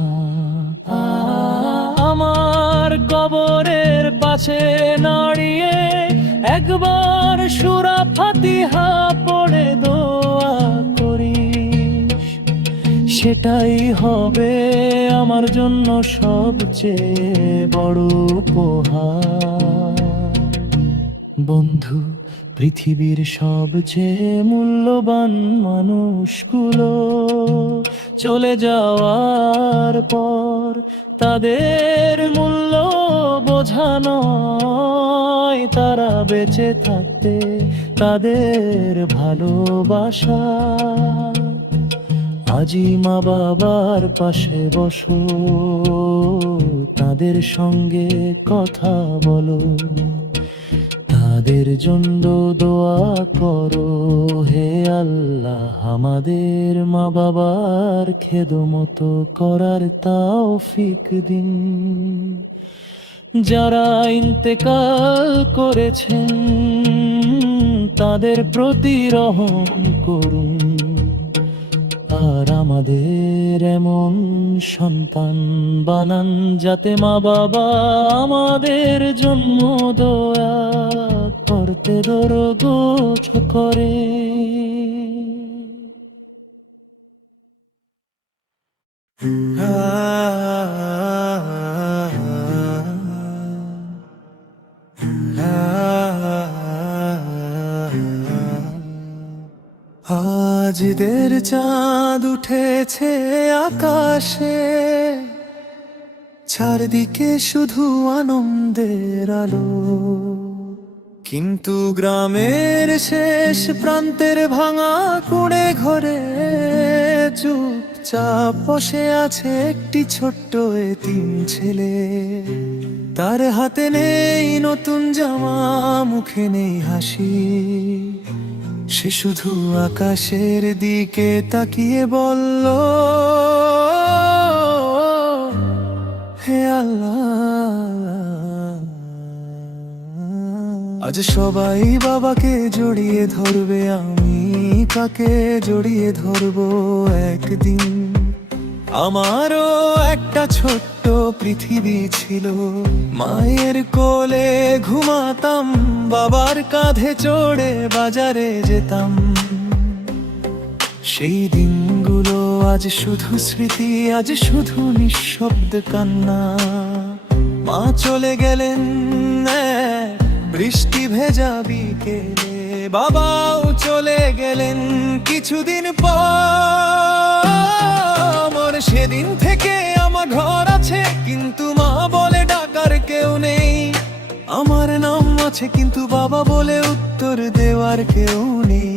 আমার কবরের পাশে দাঁড়িয়ে একবার সূরা ফাতিহা পড়ে দোয়া করিস, সেটাই হবে আমার জন্য সবচেয়ে বড় উপহার। বন্ধু, পৃথিবীর সবচেয়ে মূল্যবান মানুষগুলো চলে যাওয়ার পর তাদের মূল্য বোঝা নয়, তারা বেঁচে থাকতে তাদের ভালোবাসা। আজই মা বাবার পাশে বসো, তাদের সঙ্গে কথা বলো, তাদের জন্য দোয়া করো। হে আল্লাহ, আমাদের মা বাবার খেদমত করার তৌফিক দিন। যারা ইন্তেকাল করেছেন তাদের প্রতি রহম করুন, আর আমাদের এমন সন্তান বানান যাতে মা বাবা আমাদের জন্য দোয়া করতে দরগোছ করে। আজ দের চাঁদ উঠেছে আকাশে, চারদিকে শুধু আনন্দের আলো। কিন্তু গ্রামের শেষ প্রান্তের ভাঙা কুঁড়ে ঘরে চুপচাপ বসে আছে একটি ছোট্ট এতিম ছেলে। তার হাতে নেই নতুন জামা, মুখে নেই হাসি, সে শুধু আকাশের দিকে তাকিয়ে বলল, হে আল্লাহ, আজ সবাই বাবাকে জড়িয়ে ধরবে, আমি কাকে জড়িয়ে ধরবো একদিন। আমারও একটা ছোট্ট পৃথিবী ছিল, মায়ের কোলে ঘুমাতাম, বাবার কাঁধে চড়ে বাজারে যেতাম। সেই দিনগুলো আজ শুধু স্মৃতি, আজ শুধু নিঃশব্দ কান্না। মা চলে গেলেন বৃষ্টি ভেজা বিকেলে, বাবাও চলে গেলেন কিছুদিন পর। সেদিন থেকে আমার ঘর আছে কিন্তু মা বলে ডাকার কেউ নেই। আমার নাম আছে কিন্তু বাবা বলে উত্তর দেওয়ার কেউ নেই।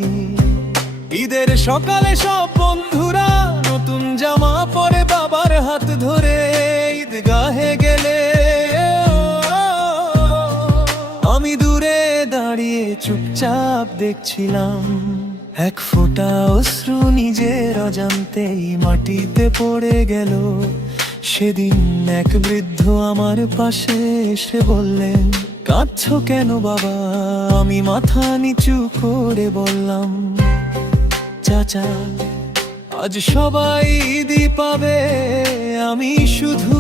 ঈদের সকালে সব বন্ধুরা নতুন জামা পরে বাবার হাত ধরে ঈদগাহে গেলে, আমি দূরে দাঁড়িয়ে চুপচাপ দেখছিলাম। এক ফোঁটা অশ্রু নিজের অজান্তেই মাটিতে পড়ে গেল। সেদিন এক বৃদ্ধ আমার পাশে এসে বললেন, কাঁদছো কেন বাবা? আমি মাথা নিচু করে বললাম, চাচা আজ সবাই ঈদই পাবে, আমি শুধু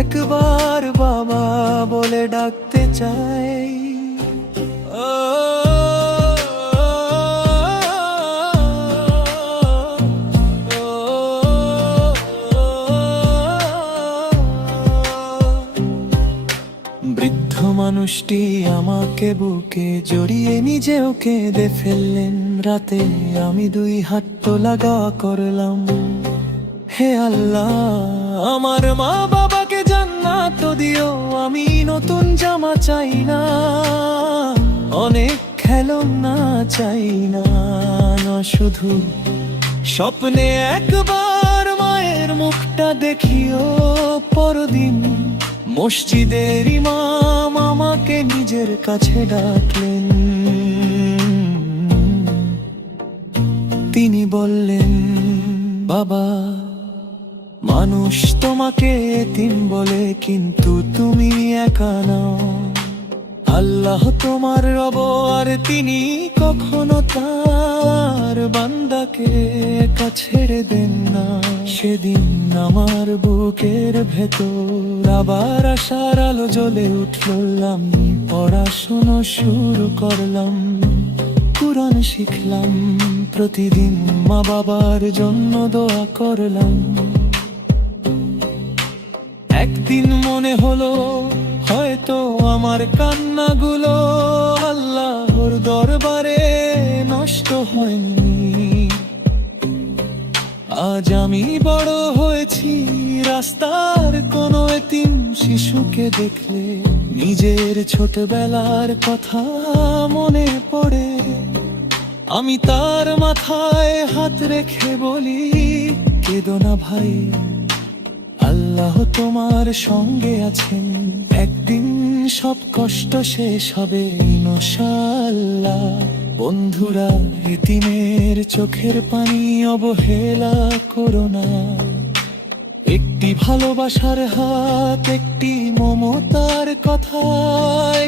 একবার বাবা বলে ডাকতে চাই। বৃদ্ধ মানুষটি আমাকে বুকে জড়িয়ে নিজেও কেঁদে ফেললেন। রাতে আমি দুই হাত লাগা করলাম, হে আল্লাহ আমার মা বাবাকে জান্নাত দিও। আমি নতুন জামা চাই না, অনেক খেলনা চাই না, শুধু স্বপ্নে একবার মায়ের মুখটা দেখিও। পরদিন মসজিদের ইমাম আমাকে নিজের কাছে ডাকলেন। তিনি বললেন, বাবা মানুষ তোমাকে এতিম বলে কিন্তু তুমি একা নও। আল্লাহ তোমার রব আর তিনি কখনো তার বান্দাকে একা ছেড়ে দেন না। সেদিন আমার বুকের ভেতর আবার আশার আলো জ্বলে উঠল। আমি পড়াশোনা শুরু করলাম, কুরআন শিখলাম, প্রতিদিন মা বাবার জন্য দোয়া করলাম। একদিন মনে হলো হয়তো আমার কান্নাগুলো আল্লাহর দরবারে নষ্ট হয়নি। আজ আমি বড় হয়েছি, রাস্তার কোনো এতিম শিশুকে দেখলে নিজের ছোটবেলার কথা মনে পড়ে। আমি তার মাথায় হাত রেখে বলি, কেঁদো না ভাই, আল্লাহ তোমার সঙ্গে আছেন। একদিন সব কষ্ট শেষ হবে ইনশাআল্লাহ। বন্ধুরা এতিমের চোখের পানি অবহেলা করো না। একটি ভালোবাসার হাত, একটি মমতার কথা,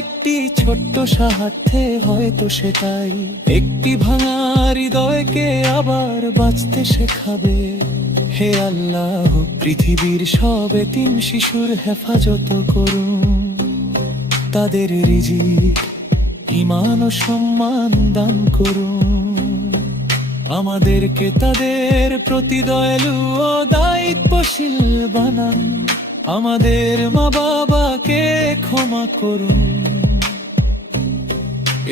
একটি ছোট্ট সাহায্যে হয়তো সেটাই একটি ভাঙা হৃদয়কে আবার বাঁচতে শেখাবে। হে আল্লাহ পৃথিবীর সব এতিম শিশুর হেফাজত করুন, তাদের রিজিক ঈমান ও সম্মান দান করুন। আমাদেরকে তাদের প্রতি দয়ালু ও দায়িত্বশীল বানান। আমাদের মা বাবাকে ক্ষমা করুন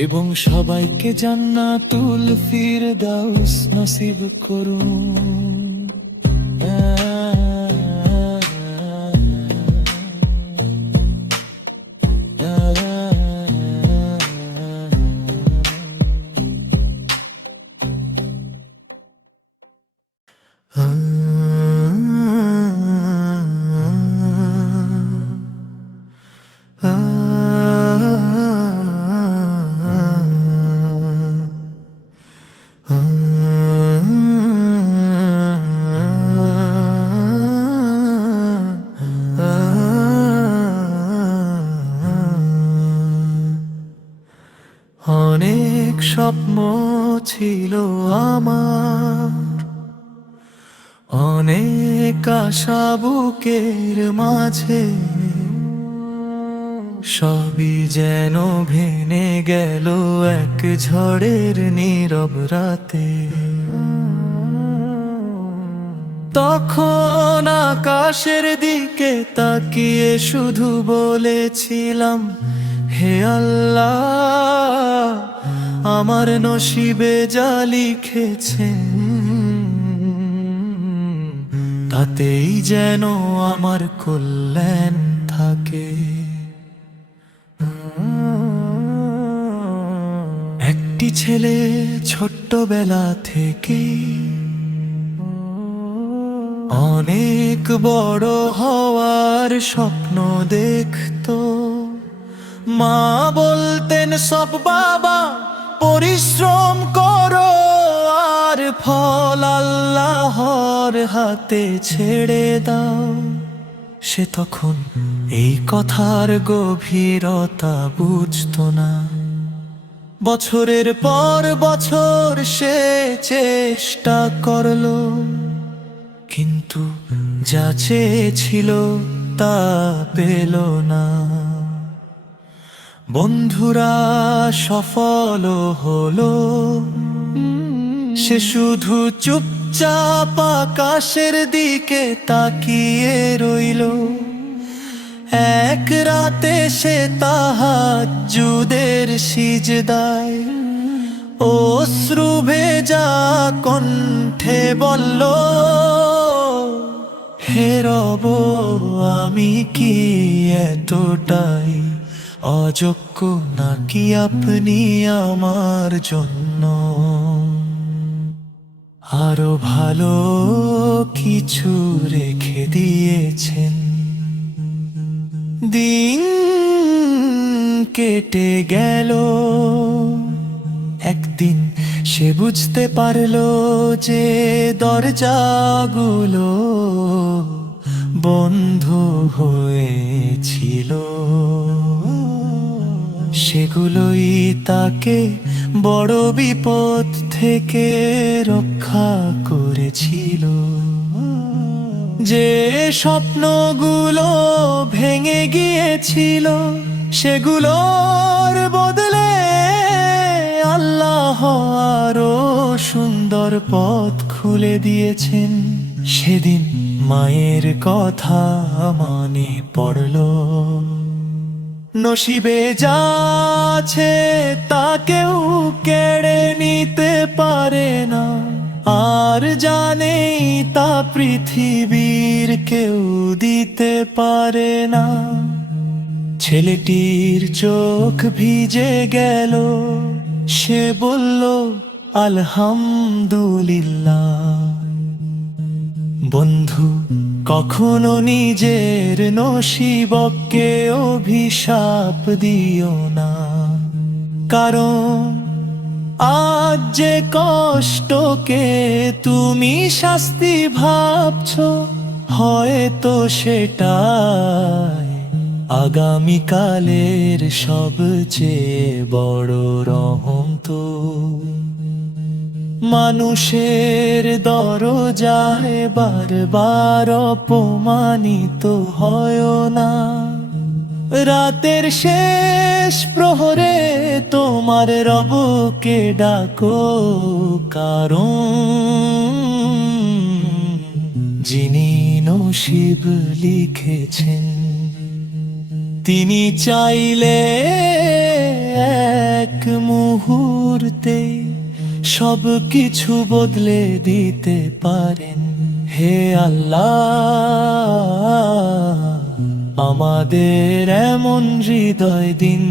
এবং সবাইকে জান্নাতুল ফিরদাউস নসিব করুন। অনেক স্বপ্ন ছিল আমার, অনেক আশা বুকের মাঝে, সবই যেন ভেঙে গেল এক ঝড়ের নীরব রাতে। তখন আকাশের দিকে তাকিয়ে শুধু বলেছিলাম, হে আল্লাহ, আমার নসিবে যা লিখেছেন তাতেই যেন আমার কল্যাণ থাকে। একটি ছেলে ছোট্টবেলা থেকে অনেক বড় হওয়ার স্বপ্ন দেখতো। মা বলতেন, সব বাবা পরিশ্রম করো, আর ফল আল্লাহর হাতে ছেড়ে দাও। সে তখন এই কথার গভীরতা বুঝতো না। বছরের পর বছর সে চেষ্টা করলো, কিন্তু যা চেয়েছিল তা পেল না। বন্ধুরা সফল হলো, সে শুধু চুপচাপ আকাশের দিকে তাকিয়ে রইল। এক রাতে সে তাহাজ্জুদের সিজদায় অশ্রু ভেজা কণ্ঠে বলল, হে রব, আমি কি এতটাই অযোগ্য নাকি আপনি আমার জন্য আরো ভালো কিছু রেখে দিয়েছেন? দিন কেটে গেল, একদিন সে বুঝতে পারলো যে দরজাগুলো বন্ধ হয়েছিল। সেগুলোই তাকে বড় বিপদ থেকে রক্ষা করেছিল। যে স্বপ্নগুলো ভেঙে গিয়েছিল সেগুলোর বদলে আল্লাহ আরো সুন্দর পথ খুলে দিয়েছেন। সেদিন মায়ের কথা মনে পড়ল, নসিবে যা আছে তা কেউ কেড়ে নিতে পারে না, আর জানেই তা পৃথিবীর কেউ দিতে পারে না। ছেলেটির চোখ ভিজে গেল, সে বলল, আলহামদুলিল্লাহ। বন্ধু, কখনো নিজের নসিবকে অভিশাপ দিও না, কারণ আজ যে কষ্টকে তুমি শাস্তি ভাবছো, হয়তো সেটাই আগামীকালের সবচেয়ে বড় রহম। তো মানুষের দরজায় বারবার অপমানিত হয় না। রাতের শেষ প্রহরে তোমার রবকে ডাকো, কারণ যিনি নসিব লিখেছেন তিনি চাইলে এক মুহূর্তে সব কিছু বদলে দিতে পারেন। হে আল্লাহ, আমাদের এমন হৃদয় দিন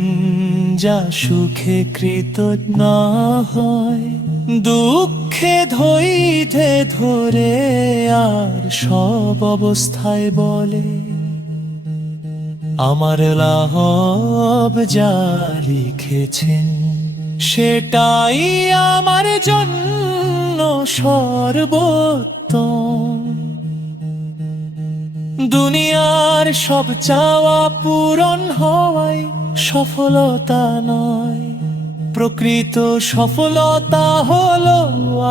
যা সুখে কৃতজ্ঞ হয়, দুঃখে ধৈর্যে ধরে আর সব অবস্থায় বলে, আমার লাহব যা লিখেছেন সেটাই আমার জন্য সর্বোত্তম। দুনিয়ার সব চাওয়া পূরণ হওয়াই সফলতা নয়, প্রকৃত সফলতা হলো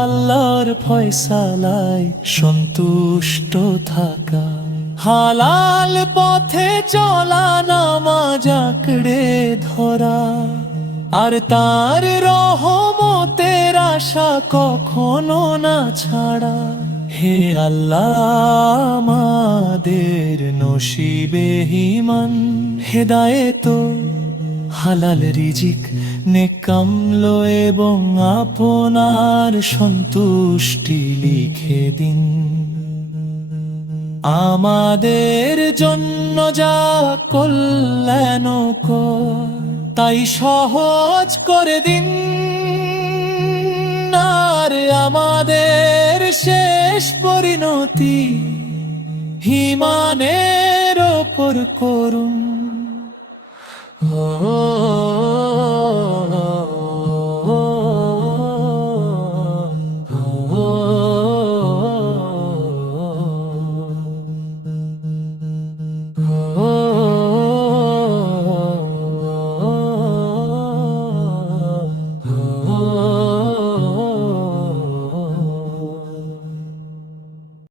আল্লাহর ফয়সালায় সন্তুষ্ট থাকা। হালাল পথে চলা, নামাজ আঁকড়ে ধরা, আর তার রহমতের আশা কখনো না ছাড়া। হে আল্লাহ আমাদের নসিবে ঈমান হেদায়েত হালাল রিজিক নেক কামলো এবং আপনার সন্তুষ্টি লিখে দিন আমাদের জন্য যা কল্যাণকর তাই সহজ করে দিন আর আমাদের শেষ পরিণতি ঈমানের ওপর করুন।